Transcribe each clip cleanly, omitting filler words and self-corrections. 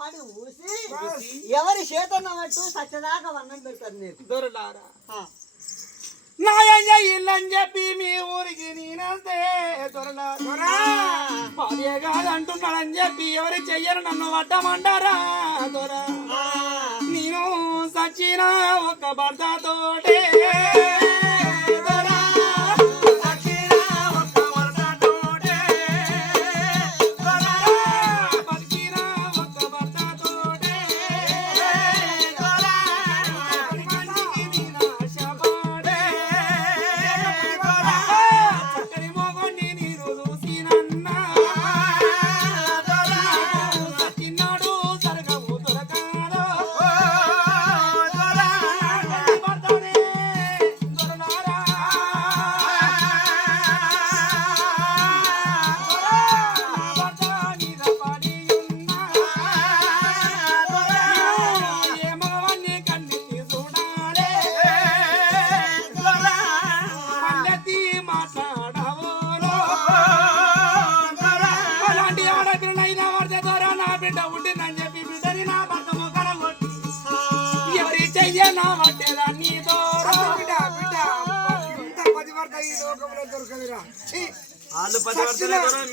పడి ఊసి ఎవరి చేతన్న పట్టు సచ్చదాకా వన్నం పెడతారు నీకు దొరలారా నాయం చెయ్యిల్లని చెప్పి మీ ఊరికి నేనంతే దొరలారా భార్య కాదంటున్నాడని చెప్పి ఎవరు చెయ్యరు నన్ను పట్టమంటారా దొర నేను సచిన ఒక భర్తతోటే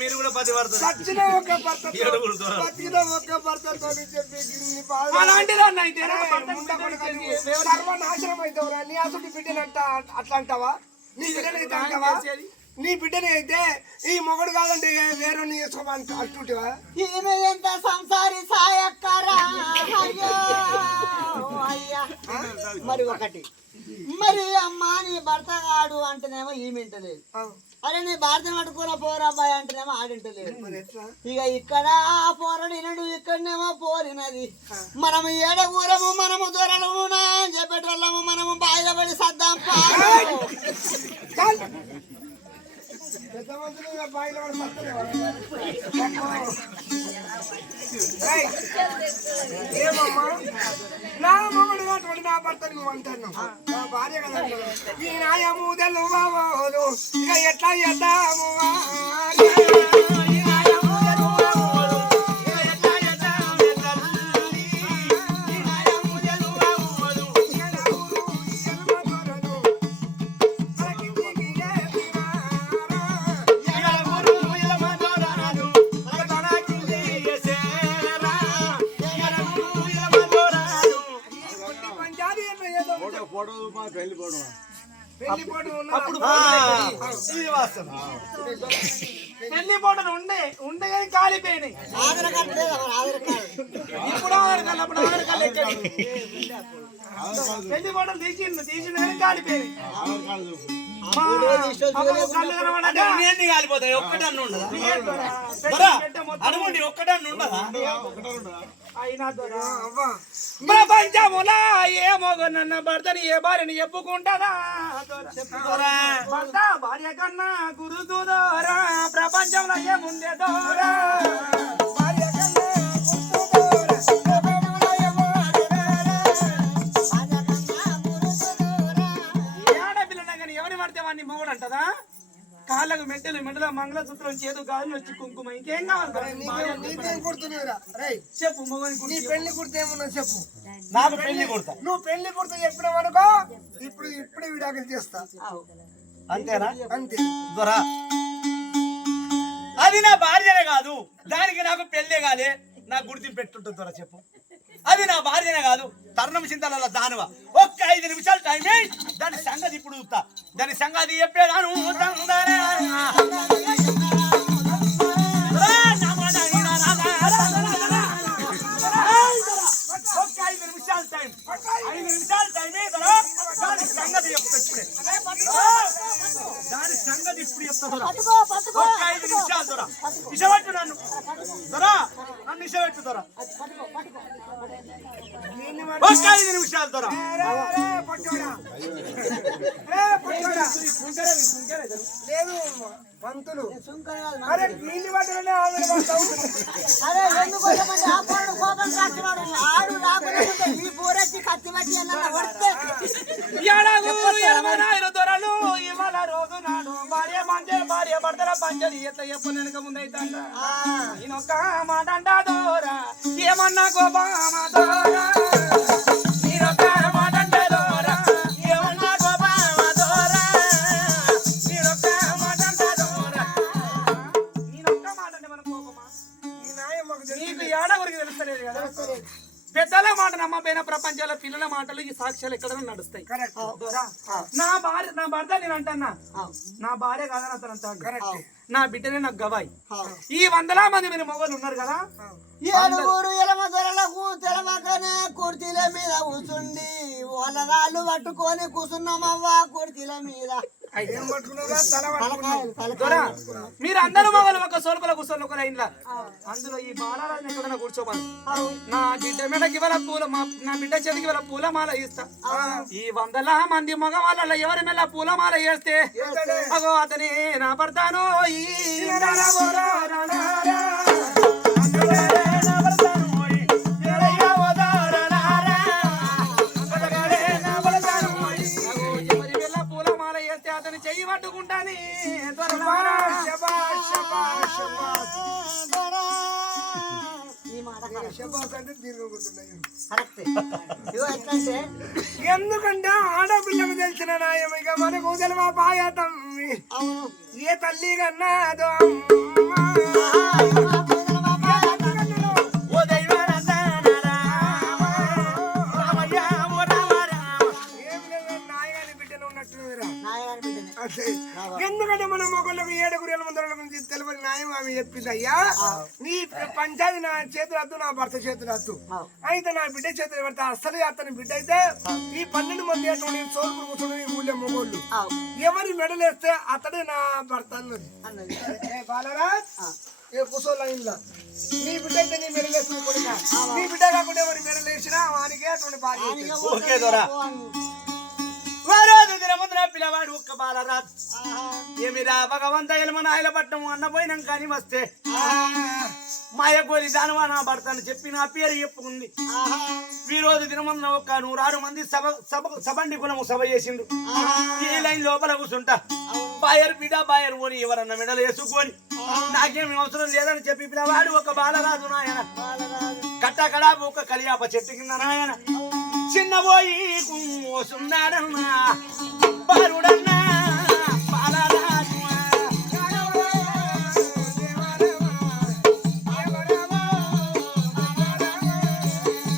మీరు కూడా సర్వనాశనం అవుతావురా నీ అసలు బిడ్డనంట అట్లా అంటావా నీ బిడ్డనైతే అంటావా నీ బిడ్డని అయితే ఈ మొగడు కాదంటే వేరే చేసుకోవాలని అట్టుంటివా ఈమె ఎంత సంసారి సాయక్కరా అయ్యా మరి ఒకటి మరి అమ్మా నీ భర్త కాడు అంటేనేమో ఈమెంటలేదు అరే నీ భారతను పట్టుకున్న పోరాబాయ్ అంటేనేమో ఆడింటలేదు ఇక ఇక్కడ పోరడు ఇనడు ఇక్కడనేమో పోరినది మనము ఏడగూరము మనము దొరలము అని చెప్పేటోళ్ళము మనము బాయిల పడి సద్దాం ఏమమ్మా నా మొగుడు కాబట్టి నా భర్త నువ్వు అంటాను నా భార్య కదా ఈ నాయము తెలువోదు ఇక ఎట్లా చేద్దాము పెళ్లి ఫోటోలు ఉండే కానీ కాలిపోయినాయి ఇప్పుడు ఆధార్ కార్డు అప్పుడు ఆధార్ కార్డు ఎక్కాడు పెళ్లి ఫోటోలు తీసిండు కానీ కాలిపోయినాయి కాలిపోతాయి ఒక్కటన్ను ఉండదా అనుకోండి ఒక్కటన్ను ఉండదా ప్రపంచములా ఏ మొగ నన్న భర్తని ఏ భార్యని చెప్పుకుంటదా భర్త భార్య కన్నా గురుతు దోరా ప్రపంచంలో ఏముందే దోరా ఆడపిల్లన కానీ ఎవరిని పడితే వాడిని మొగుడు అంటదా కాళ్ళకు మెట్టలో మంగళసూత్రం చేదు గాజులు వచ్చి కుంకుమ ఇంకేం కావాలి చెప్పు నీ పెళ్లి కుర్త ఏమన్నా చెప్పు నాకు పెళ్లి కుర్తా నువ్వు పెళ్లి కుర్త చెప్పినావు అనుకో ఇప్పుడే విడాకులు చేస్తా అంతేనా అంతే దొరా అది నా భార్యనే కాదు దానికి నాకు పెళ్లే కాలే నాకు గుర్తింపు పెట్టుంటుంది దొరా చెప్పు అది నా భార్యనే కాదు తరుణం చింతల దానువ ఒక్క 5 నిమిషాలు టైం దాని సంగతి ఇప్పుడు చూస్తా దాని సంగతి చెప్పేదాను ఒక్క 5 నిమిషాలు టైం 5 నిమిషాలు టైం దాని సంగతి చెప్తా ఇప్పుడే దాని సంగతి ఇప్పుడు చెప్తా ఒక్క 5 నిమిషాలు దొరా ఇష్టపట్టు నన్ను దొరా నన్ను ఇష్టపెట్టు దొరా ఒక్క 5 నిమిషాలు దొరా లేదు పంతులు అరే నీళ్ళు పట్టలనే అరే ఎందుకోసమంటే ఆ పోరడు కోపం రాస్తున్నాడు ఆడు రాకుండా ఈ పోరొచ్చి కత్తి పట్టి అన్న పడితే దొరలు ఇవాళ రోజు నాడు భార్య భర్తల పంచది ఎట్లా చెప్పు వెనక ముందైతే నేనొక్క మాట అంటా దోరా ఏమా ఏమన్నా గోపామదోరా నీరొక్క మాటంటే దోరా ఏమన్నా గోపామదోరా నీరొక్క మాటంటే దోరా నీరొక్క మాటంటే మన కోపమా ఈ న్యాయం మాకు తెలుసు. నీకు ఏడవరికి తెలుస్తలేదు కదా పెద్దల మాట నమ్మపోయిన ప్రపంచంలో పిల్లల మాటలు ఈ సాక్ష్యాలు ఎక్కడైనా నడుస్తాయి కరెక్ట్ దొరా, నా భర్త నేను అంటన్నా నా భార్య కాదని అతను అంటాడు కరెక్ట్ నా బిడ్డనే నాకు గవాయి ఈ 100 మంది మీరు మొగలు ఉన్నారు కదా ఏడుగురు ఎలమ దొరలకు తెలవకనే కుర్చీల మీద కూర్చుండి వాళ్ళ రాళ్ళు పట్టుకొని కూర్చున్నామవ్వా కుర్చీల మీద ఏం పట్టుకున్నారా తల పట్టుకున్నావు దొరా మీరు అందరూ మొగలు ఒక సోలుకుల కూర్చొని ఒక లైన్లా అందులో ఈ బాలరాజుని ఎక్కడైనా కూర్చోమని నా బిడ్డ మెడకి ఇవాళ నా బిడ్డ చేతికి ఇవాళ పూలమాల ఇస్తా ఈ 100 మంది మగవాళ్ళ ఎవరి మెల్ల పూలమాల వేస్తే అగో అతని నా భర్తను ఈ పూలమాల వేస్తే అతని చెయ్యి పట్టుకుంటాని ఈ మాట శబాస్ అంటే తిరుగుతున్నాయి కరెక్ట్ ఇగో ఎట్లంటే ఎందుకంటే ఆడపిల్లకు తెలిసిన న్యాయం ఇక మనకు తెలివా పాయతం అవును ఏ తల్లి కన్నాదో నాయగాని బిడ్డను ఉన్నట్టు నాయగారి బిడ్డనే ఎందుకంటే మన మొగళ్ళకు 7 గురియల ముందర గురించి తెలియని న్యాయం ఆమె చెప్పింది అయ్యా నీ పంచాయతీ నా చేతులు వద్దు నా భర్త చేతులు వద్దు అయితే నా బిడ్డ చేతులు పెడితే అసలు అతని బిడ్డ అయితే ఈ 12 మంది అటువంటి సోల్పులు కూర్చొని ఊళ్ళో మొగోళ్ళు ఎవరి మెడలేస్తే అతడే నా భర్త అన్నది బాలరాజ్ ఏ కూర్చోళ్ళ ఇంట్లో నీ బిడ్డ అయితే నీ మెడలేస్తుంది కొడుక నీ బిడ్డ కాకుండా ఎవరి మెడలేసినా వానికే అటువంటి భార్య ఓకే దొరా పిల్లవాడు ఒక్క బాలరాజు ఏమిరా భగవంత ఎలమన ఆయన పట్టం అన్న పోయినాం కానీ వస్తే మాయ గోలి దానవా నా భర్త అని చెప్పి నా పేరు చెప్పుకుంది ఈ రోజు దినమన్న ఒక 106 మంది సబండి కులము సభ చేసిండు ఈ లైన్ లోపల కూర్చుంటా బాయర్ బిడ్డ బాయర్ పోని ఎవరన్నా మెడలు వేసుకొని నాకేమి అవసరం లేదని చెప్పి పిల్లవాడు ఒక బాలరాజు నాయన కట్టకడా ఒక కలియాప చెట్టు కింద నాయన చిన్నబోయి కుమ్మోసున్నాడన్నా బాలుడన్నా బాలరాజు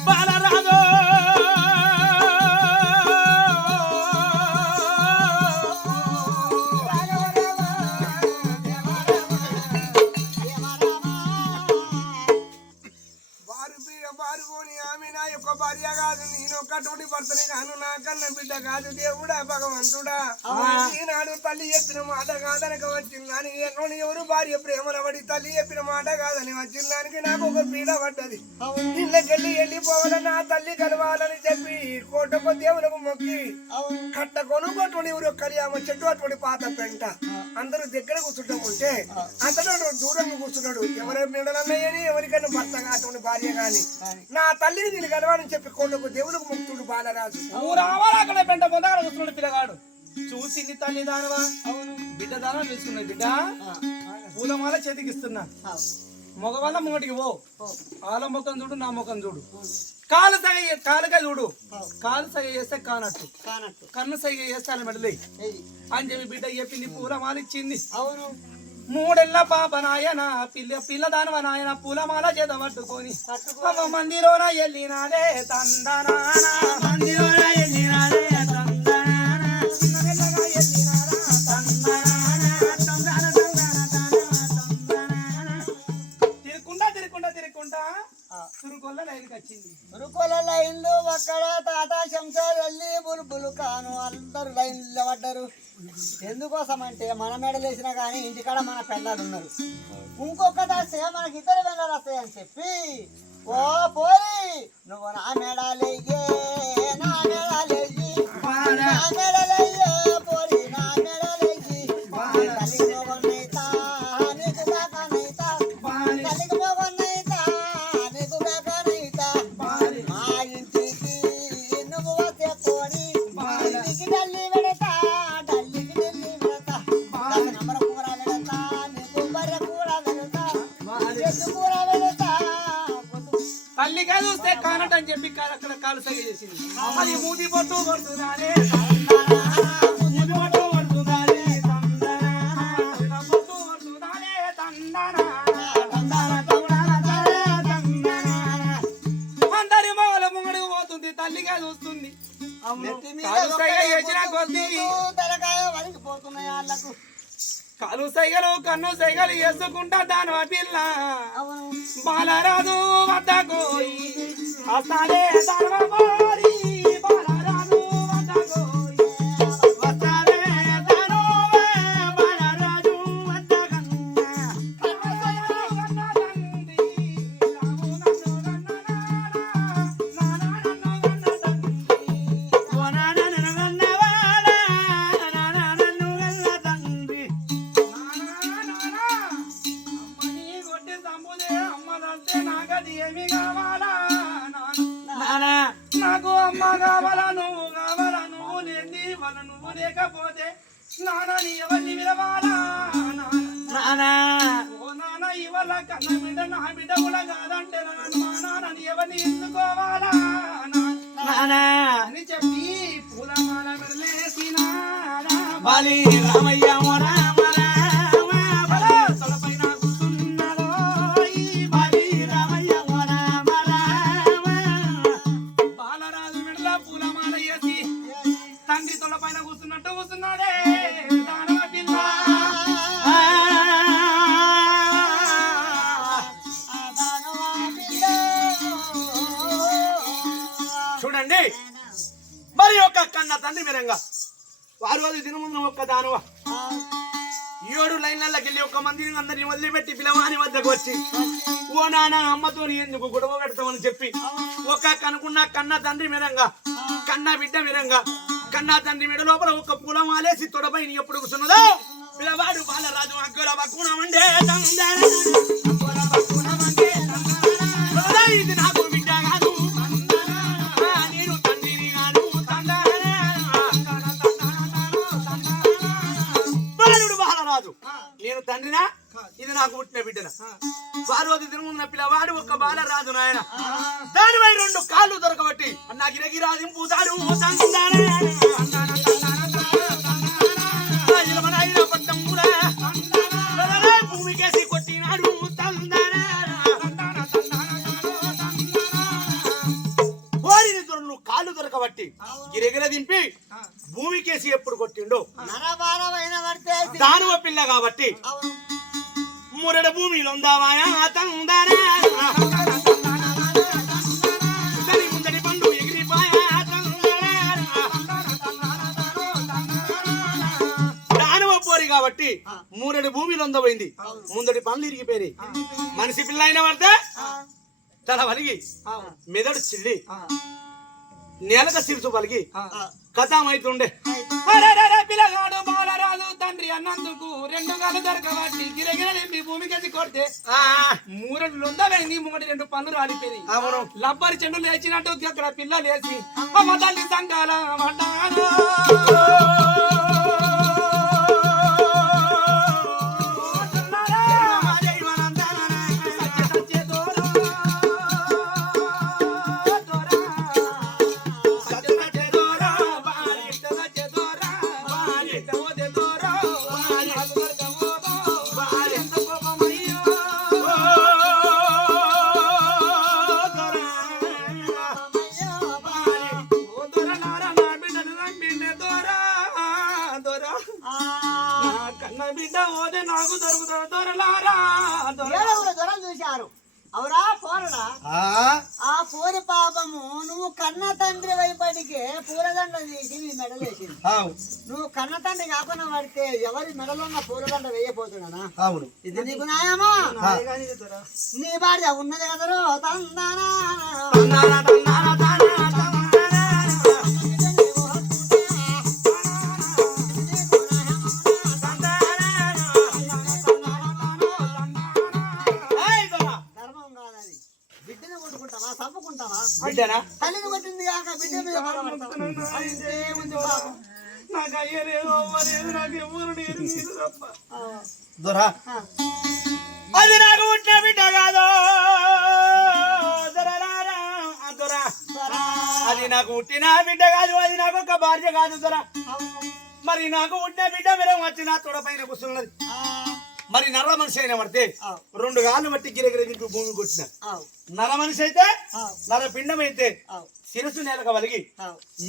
బాలరాజు బారుకోని ఆమె నా యొక్క భార్య కాదు నేను ఒక్కటి భర్తని కాను నా కన్న బిడ్డ కాదు దేవుడా భగవంతుడా ఈనాడు తల్లి చెప్పిన మాట కాదనక వచ్చిందని ఎవరు భార్య ప్రేమల పడి తల్లి చెప్పిన మాట కాదని వచ్చిందానికి నాకు ఒక పీడ పడ్డది ఇళ్ళకెళ్ళి వెళ్ళిపోవాలని నా తల్లి కలవాలని చెప్పి కోటకు దేవులకు మొక్కి కట్ట కొనుక్కోటువంటి ఎవరు కలియామ చెట్టు అటువంటి పాత పెంట అందరూ దగ్గర కూర్చుంటాం ఉంటే అతడు దూరంగా కూర్చున్నాడు ఎవరి బిడ్డలన్నయ్యని ఎవరికైనా భర్త అటువంటి భార్య గాని నా తల్లిని నేను కలవాలని చెప్పి కోటకు దేవులకు మొక్కుతుడు బాలరాజు అక్కడ పెంట పొందగా కూర్చున్నాడు పిల్లగాడు చూసి నీ తల్లి దానవా బిడ్డ దానవా చూసుకున్నది బిడ్డ పూలమాల చేతికిస్తున్నా మగవాళ్ళ ముంగటికి పో వాళ్ళ ముఖం చూడు నా ముఖం చూడు కాలుగా చూడు కాలు సగ చేస్తే కానట్టు కన్ను సగ చేస్తే అలా మెడలే అని చెప్పి బిడ్డ చెప్పింది పూలమాల ఇచ్చింది అవును 3 ఏళ్ల పాప నాయన పిల్ల దానవ నాయన పూలమాల చేత పట్టుకొని మందిరోన వెళ్ళినాడే తందనా మందిరోన వెళ్ళినాడే తందనా చిన్నగా వెళ్ళినారా తందనా తిరుక్కుంటా తురుకొల్ల లైన్కి వచ్చింది తురుకొల్ల లైన్లు అక్కడ తాత శంషాలు వెళ్ళి బుల్బులు కాను అందరు లైన్లో పడ్డారు ఎందుకోసం అంటే మన మెడలు వేసినా కానీ ఇంటికాడ మన పెళ్ళాలు ఉన్నారు ఇంకొక దాస్తే మనకి 2 మెడలు వస్తాయని చెప్పి ఓ పోరి నువ్వు నా మెడలయ్యే నా మెడలయ్యి నా మెడలయ్యే పోరి నా మెడలయ్యి తల్లికి మొగన్నైతా నీకు కాకనైతా తల్లికి మొగన్నైతా నీకు కాకనైతా మా ఇంటికి నువ్వు వస్తే పోరి ఇంటికి డల్లి పెడతా డల్లికి ఢిల్లీ పెడతా నమ్మర కూర పెడతా నీకు బర్రె కూర పెడతా ఎద్దు కూర పెడతా తల్లిగా చూస్తే కానట్ అని చెప్పి అక్కడ కాలు సగ చేసింది. అది మూతి పొట్టు పడుతుందానే అందరి మొగల ముంగడికి పోతుంది, తల్లిగా చూస్తుంది. కాలు సైగ చేసిన కొద్దీ తలకాయ వలిగిపోతున్నాయి వాళ్ళకు. కాలు సైగలు కన్ను సైగలు వేసుకుంటా దాని పిల్ల బాలరాజు వద్దకు వస్తాడే బాలరాజు వద్దకు వస్తాడే బాలరాజు నాకు అమ్మ కావాలా, నువ్వు కావాలా, నువ్వు లేని వాళ్ళ నువ్వు లేకపోతే నాన్న నీ ఎవరిని విలవాలా నానా ఓ నాన్న ఇవాళ కన్న బిడ్డ నా బిడ్డ కూడా కాదంటే మా నాన్న నీ ఎవరిని ఎందుకోవాలా నానా అని చెప్పి పూలమాల మెడలేసిన బాలి రామయ్య చూడండి. మరి ఒక కన్న తండ్రి మీరంగా వారు అది దినమున్న ఒక్క దానవ 7 లైన్లకి వెళ్ళి ఒక మందిని అందరిని వదిలిపెట్టి పిలవాని వద్దకు వచ్చి ఓ నాన్న అమ్మతో ఎందుకు గొడవ పెడతామని చెప్పి ఒక కనుకున్న కన్న తండ్రి మీరంగా కన్న బిడ్డ మీరంగా కన్న తండ్రి మెడ లోపల ఒక పూలం ఆలేసి తొడపై ఎప్పుడు కూర్చున్నదో పిలవాడు బాలరాజు అగ్గల బక్కునమండే ఇది నాకు బిడ్డ కాదు, నేను తండ్రిని కాదు. బాలుడు బాలరాజు నేను తండ్రినా, ఇది నాకు పుట్టిన బిడ్డన. వారు అది తిరుగుతున్న పిల్లవాడు ఒక బాలరాజు నాయన దానిపై 2 కాళ్ళు దొరకబట్టి అన్నా గిరగిరాదింపుతాడు భూమికేసి కొట్టినాడు వారిని 2 కాళ్ళు దొరకబట్టి గిరగిర దింపి భూమికేసి ఎప్పుడు కొట్టిండో దానవ పిల్ల కాబట్టి మురడ భూమిలో ఉందావాయా ముందడి పండు ఎగిరిపాయా దానవ పోరి కాబట్టి మూరడి భూమిలో ఉందపోయింది, ముందడి పండ్లు ఇరిగిపోయినాయి. మనిషి పిల్ల అయిన పడితే తల వలిగి మెదడు చిల్లి నేలక సిరుసు పలిగి కథమైతుండే. పిల్లగాడు బాలరాజు తండ్రి అన్నందుకు 2 కాళ్ళు దొరకబట్టి గిరగిర నింపి భూమికి కొడితే మూరడు లొందలైంది, ముంగటి 2 పనులు రాలిపోయి లబ్బరి చెండు లేచినట్టు అక్కడ పిల్ల లేచి అమ్మ తల్లి సంఘాల చూశారు. అవురా పోరడా, ఆ పూరి పాపము నువ్వు కన్న తండ్రి వైపటికే పూలదండ తీసి నీ మెడలేసింది. నువ్వు కన్న తండ్రి కాకుండా పడితే ఎవరి మెడలో ఉన్న పూలదండ వేయపోతున్నానా? అవును, ఇది నీకు న్యాయమా? నీ భార్య ఉన్నది కదరో తందానా తల్లిని కొట్టింది కాక బిడ్డ మీద నాకు అయ్యలేదు అవ్వలేదు, నాకు ఎవరు అది నాకు పుట్టిన బిడ్డ కాదు. నాకు పుట్టిన బిడ్డ కాదు, అది నాకు ఒక భార్య కాదు దొరా. మరి నాకు పుట్టిన బిడ్డ మీరు వచ్చి నా తోడ పైన కూర్చున్నది. మరి నర మనిషి అయినా పడితే 2 గాళ్ళు బట్టి గిరగిర భూమి కొట్టిన నర మనిషి అయితే, నర పిండం అయితే శిరస్సు నేలకు వలిగి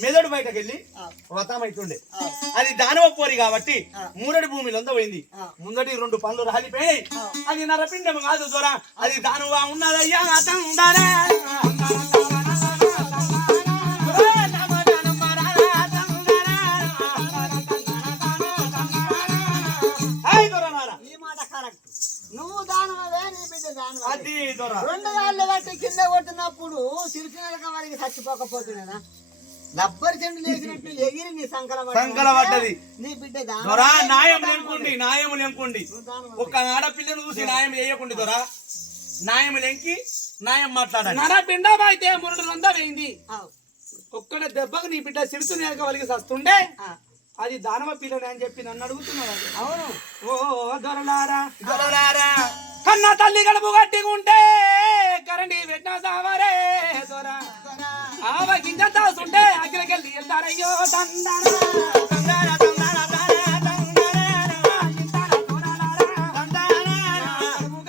మెదడు బయటకు వెళ్ళి వ్రతమైతుండే. అది దానవ పోరి కాబట్టి మూరడి భూమిలో పోయింది. ముందటి 2 పనులు రాలిపోయాయి. అది నరపిండం కాదు దొరా, అది దానవ ఉన్నదయ్యా. నువ్వు దానవే, నీ బిడ్డ దానవ. అది దొర 2 గాళ్ళు బట్టి కింద కొట్టినప్పుడు సిరిసినక వారికి చచ్చిపోకపోతున్నానా? రబ్బర్ చెండు లేచినట్టు ఎగిరి నీ సంకల పడ్డది. నీ బిడ్డ దొరా న్యాయం లేకుండి, న్యాయం లేకుండి. ఒక్క ఆడపిల్లను చూసి న్యాయం చేయకుండి దొరా. న్యాయం లేంకి న్యాయం మాట్లాడాలి. నర పిండం అయితే మురడు రంద వేయింది. ఒక్కడ దెబ్బకు నీ బిడ్డ సిరుసు నేలక వలిగి వస్తుండే. అది దానవ పిల్లని అని చెప్పి నన్ను అడుగుతున్నాడు. అవును. ఓ దొరలారా కన్న తల్లి గడుపు కట్టుకుంటే కరండి పెట్టిన సావరే దొర. ఆవ గింజ తాసుంటే అగ్గిలకెళ్ళి వెళ్తారయ్యో తందన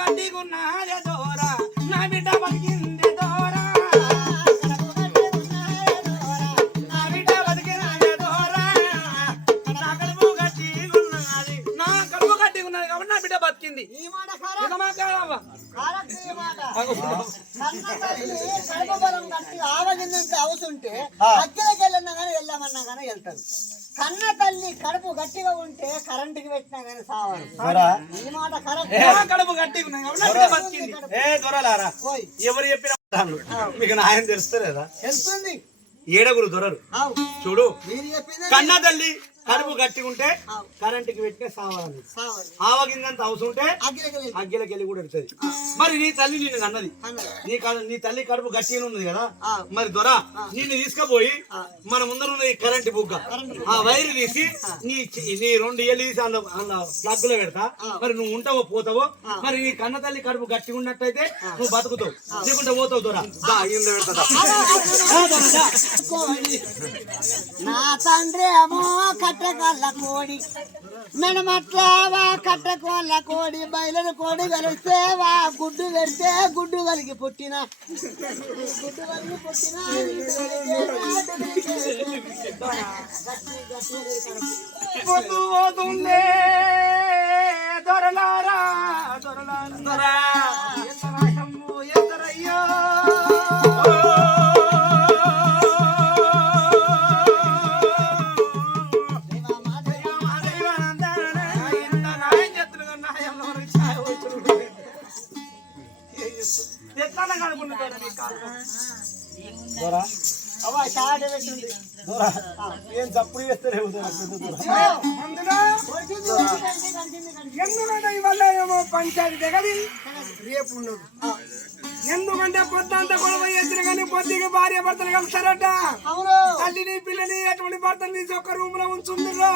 కట్టుకున్నాదే దోర, నా బిడ్డ బతికింది దోర. బతికింది. ఈ మాట బలం కట్టి ఆవగిందంటే అవసుంటే అక్కడికి వెళ్ళినా కానీ వెళ్ళమన్నా కానీ వెళ్తారు. కన్న తల్లి కడుపు గట్టిగా ఉంటే కరెంటుకి పెట్టినా కానీ సావాలి. ఈ మాట కడుపు గట్టిగా ఉన్నాయి బతికింది. ఏ దొరలారా, ఎవరు చెప్పిన మీకు న్యాయం తెలుస్తలేదా? తెలుస్తుంది. 7 దొరలు చూడు. కన్న తల్లి కడుపు గట్టి ఉంటే కరెంటుకి పెట్టిన సావాలని, ఆవగిందంత అవసరం ఉంటే అగ్గిలకి వెళ్ళి కూడా ఎడుతుంది. మరి నీ తల్లి నిన్ను అన్నది, నీ తల్లి కడుపు గట్టిగా ఉన్నది కదా. మరి దొర నిన్ను తీసుకుపోయి మన ముందర ఉన్న ఈ కరెంటు బుగ్గ ఆ వైరు తీసి నీ 2 ఏళ్ళు తీసి అందులో ప్లగ్ లో పెడతా. మరి నువ్వు ఉంటావో పోతావో. మరి నీ కన్న తల్లి కడుపు గట్టిగా ఉన్నట్టయితే నువ్వు బతుకుతావు, లేకుంటే పోతావు దొర. పెడతా నా తండ్రి ఏమో కట్టకొల్ల కోడి, మెనమట్లావా కట్టకొల్ల కోడి, బయలును కోడి కలిస్తేవా గుడ్డు పెడితే గుడ్డు కలిగి పుట్టిన పొద్దు పోతుండే దొరలారా దొరలారా ఎత్తరయ్యో. ఏం చప్పుడు చేస్తలేవు. ఎందుకంటే ఇవాళ ఏమో పంచాయతీ దగ్గరి రేపు ఉండదు. ఎందుకంటే పొద్దంతా గొడవ చేసిన కానీ పొద్దుకి భార్య భర్తలు కలిసారట. తల్లిని పిల్లని ఎటువంటి భర్తలు తీసి ఒక రూమ్ లో ఉంచుందిరో.